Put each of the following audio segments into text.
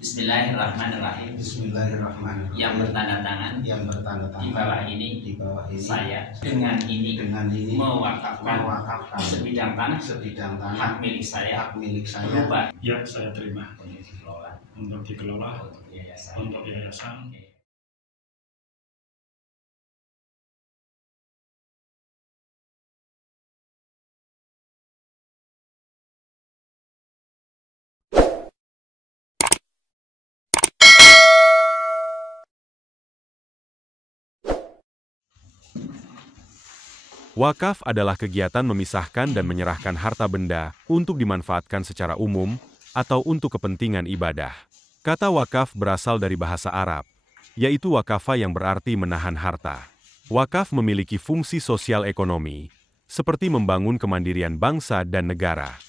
Bismillahirrahmanirrahim. Bismillahirrahmanirrahim. Yang bertanda tangan Di bawah ini saya dengan ini mewakafkan sebidang tanah hak milik saya berupa ya saya terima untuk dikelola untuk yayasan. Wakaf adalah kegiatan memisahkan dan menyerahkan harta benda untuk dimanfaatkan secara umum atau untuk kepentingan ibadah. Kata wakaf berasal dari bahasa Arab, yaitu wakafa yang berarti menahan harta. Wakaf memiliki fungsi sosial ekonomi, seperti membangun kemandirian bangsa dan negara.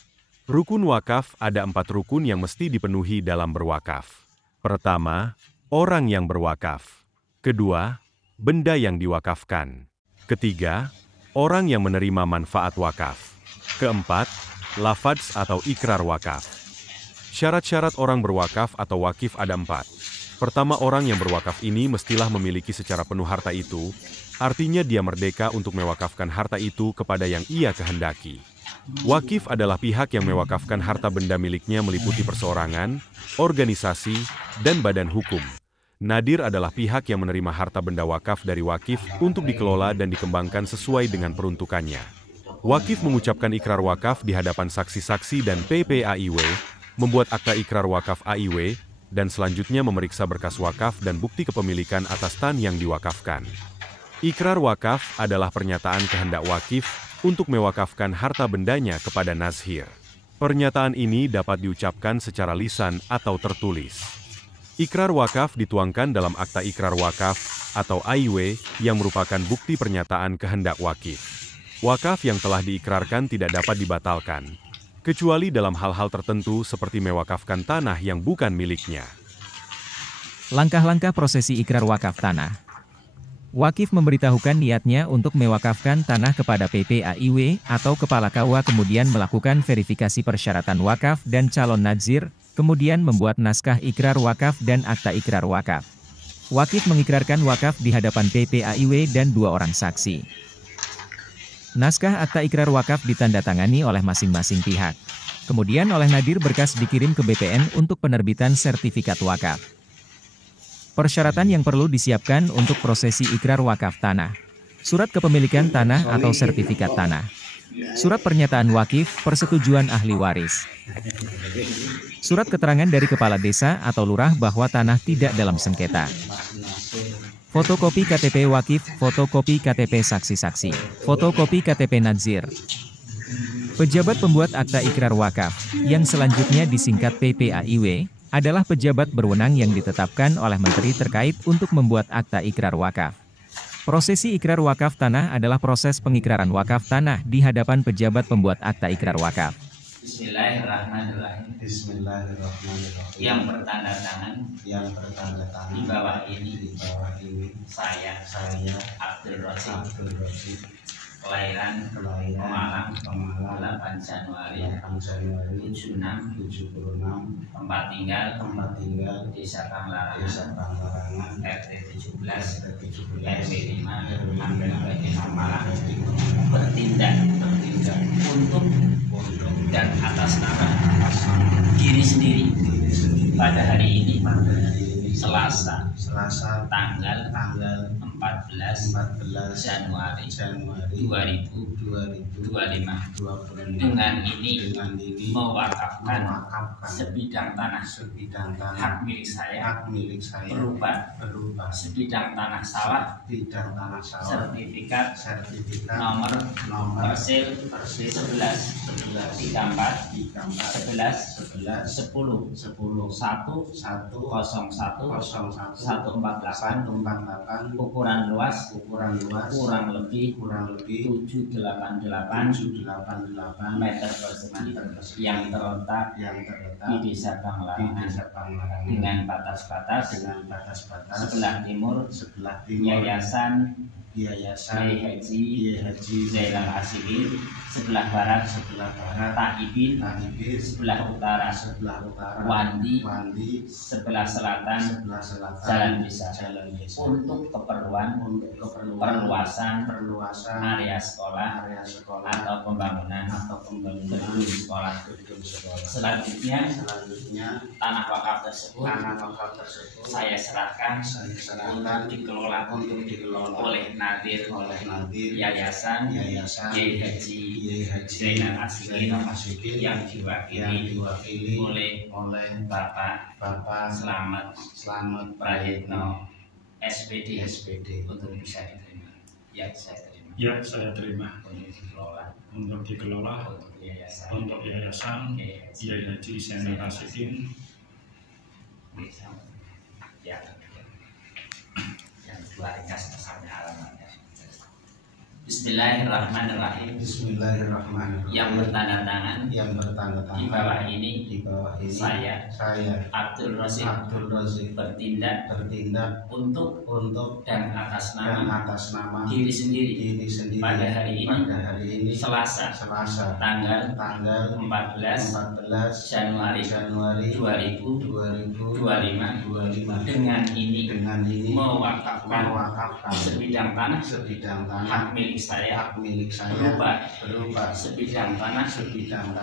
Rukun wakaf ada 4 rukun yang mesti dipenuhi dalam berwakaf. Pertama, orang yang berwakaf. Kedua, benda yang diwakafkan. Ketiga, orang yang menerima manfaat wakaf. Keempat, lafadz atau ikrar wakaf. Syarat-syarat orang berwakaf atau wakif ada 4. Pertama, orang yang berwakaf ini mestilah memiliki secara penuh harta itu, artinya dia merdeka untuk mewakafkan harta itu kepada yang ia kehendaki. Wakif adalah pihak yang mewakafkan harta benda miliknya meliputi perseorangan, organisasi, dan badan hukum. Nadir adalah pihak yang menerima harta benda wakaf dari wakif untuk dikelola dan dikembangkan sesuai dengan peruntukannya. Wakif mengucapkan ikrar wakaf di hadapan saksi-saksi dan PPAIW, membuat akta ikrar wakaf AIW, dan selanjutnya memeriksa berkas wakaf dan bukti kepemilikan atas tan yang diwakafkan. Ikrar wakaf adalah pernyataan kehendak wakif untuk mewakafkan harta bendanya kepada nazhir. Pernyataan ini dapat diucapkan secara lisan atau tertulis. Ikrar wakaf dituangkan dalam akta ikrar wakaf atau AIW yang merupakan bukti pernyataan kehendak wakif. Wakaf yang telah diikrarkan tidak dapat dibatalkan, kecuali dalam hal-hal tertentu seperti mewakafkan tanah yang bukan miliknya. Langkah-langkah prosesi ikrar wakaf tanah. Wakif memberitahukan niatnya untuk mewakafkan tanah kepada PPAIW atau Kepala KUA, kemudian melakukan verifikasi persyaratan wakaf dan calon nazir, kemudian membuat naskah ikrar wakaf dan akta ikrar wakaf. Wakif mengikrarkan wakaf di hadapan PPAIW dan 2 orang saksi. Naskah akta ikrar wakaf ditandatangani oleh masing-masing pihak. Kemudian oleh nadir berkas dikirim ke BPN untuk penerbitan sertifikat wakaf. Persyaratan yang perlu disiapkan untuk prosesi ikrar wakaf tanah. Surat kepemilikan tanah atau sertifikat tanah. Surat pernyataan wakif, persetujuan ahli waris. Surat keterangan dari kepala desa atau lurah bahwa tanah tidak dalam sengketa. Fotokopi KTP wakif, fotokopi KTP saksi-saksi, fotokopi KTP nazir. Pejabat pembuat akta ikrar wakaf, yang selanjutnya disingkat PPAIW, adalah pejabat berwenang yang ditetapkan oleh menteri terkait untuk membuat akta ikrar wakaf. Prosesi ikrar wakaf tanah adalah proses pengikraran wakaf tanah di hadapan pejabat pembuat akta ikrar wakaf. Bismillahirrahmanirrahim. Yang bertanda tangan di bawah ini saya Abdul Rosyid, kelahiran Pemalang 8 Januari 76, tempat tinggal Desa Panglarangan, RT 17 RW 5 Kabupaten Pemalang, bertindak untuk dan atas nama diri sendiri pada hari ini Selasa tanggal 14 Januari 2025 dengan ini mewakafkan sebidang tanah hak milik saya berupa sebidang tanah sawah sertifikat nomor persil 11 34 11 10 1 101 ukuran luas kurang lebih 788 meter persegi yang terletak di Desa Panglarangan dengan batas-batas sebelah timur Yayasan Yayasan Haji Haji Zainal Abidin, sebelah barat Taibin, sebelah utara Wandi, sebelah selatan Jalan Desa, untuk keperluan perluasan area sekolah atau pembangunan gedung sekolah. Selanjutnya tanah wakaf tersebut saya serahkan untuk dikelola oleh Nadir Yayasan Kiai Haji Zainal Abidin yang diwakili oleh Bapak Selamat Prayitno SPD untuk bisa diterima. Ya, saya terima. Ya, saya terima. Untuk dikelola untuk Yayasan Kiai Haji Zainal Abidin. Ya, yang dua ringkas misalnya alamatnya. Bismillahirrahmanirrahim. Yang bertanda tangan di bawah ini saya Abdul Razik bertindak untuk dan atas nama diri sendiri pada hari ini Selasa tanggal 14 Januari 2025 dengan ini mewakafkan sebidang tanah hak milik saya berupa sebidang tanah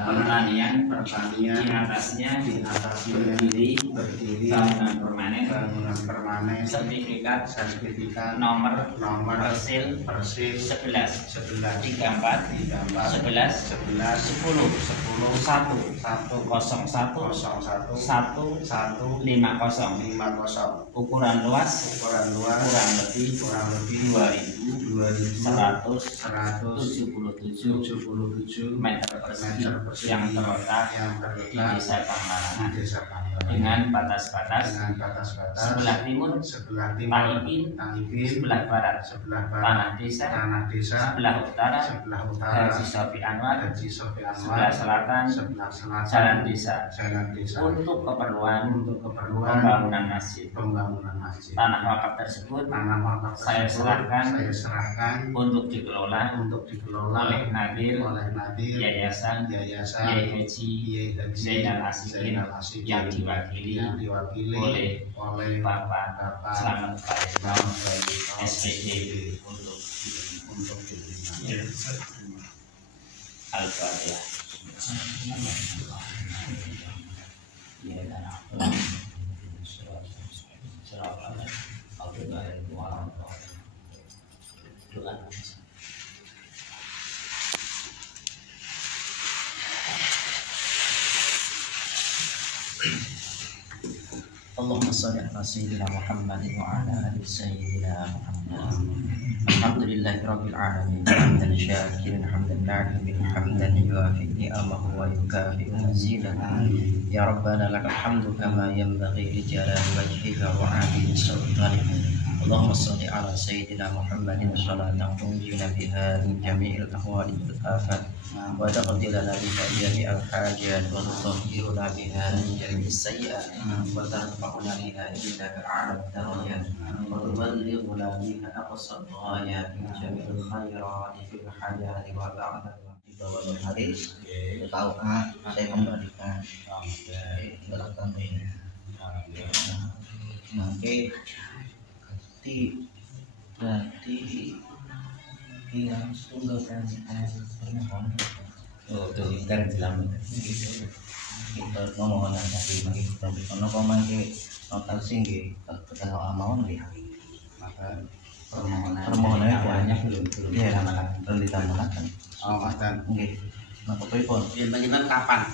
pertanian di atasnya berdiri bangunan permanen sertifikat nomor persil 11 34 11 10 10 1 01 150 ukuran luas kurang lebih 2177 meter persegi yang terletak di Desa Panglarangan dengan batas-batas sebelah timur Taibin, sebelah barat Tanah Desa, sebelah utara Haji Sofi Anwar, sebelah selatan Jalan Desa untuk keperluan pembangunan masjid. Tanah wakaf tersebut saya serahkan untuk dikelola oleh Nadir Yayasan Kiai Haji Zainal Abidin yang diwakili oleh Bapak Selamat Prayitno SPD untuk Ya, saya terima. Al-Fatihah. Allahumma shalli ala sayyidina Muhammadin wa ala ali sayyidina Muhammad. Alhamdulillahi rabbil alamin. Hamdan syakirin hamdan na'imin hamdan yuafi ni'amahu wa yukafi'u mazidah. Ya Rabbana lakal hamdu kama yanbaghi li jalali wajhika wa 'azimi sultanika. Allahumma shalli ala sayyidina Muhammadin shalatan tunjina biha min jami'il ahwali wal afat wa taqdi lana biha jami'al hajat wa tutahhiruna biha min jami'is sayyi'at wa tarfa'una biha ila a'la darajat wa tuballighuna biha aqsal ghayat min jami'il khairat fil hayati wa ba'da bahwa hadis tahu saya kembalikan belakang ini nanti berarti yang tunggal kan permohonan tuh kan dalam kita ngomong tadi bagi ono komangke nota singgi kita amauan nggih maka permohonan banyak belum ditambahkan Matan nggih napa pripun yen panjenengan kapan?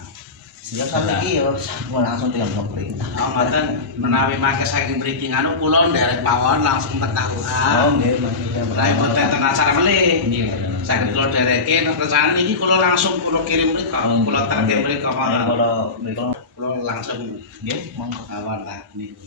ya kali iki ya langsung tinggal ngobrol. Mboten menawi mangke saking mriki nganu kula nderek mawon langsung tengah Oh nggih maksudnya Rai boten ten acara melih. Nggih. Saged kula dereke rencana niki kula langsung kula kirim mriko. Kula terke mriko mawon. Kula langsung nggih monggo mawon ta niku.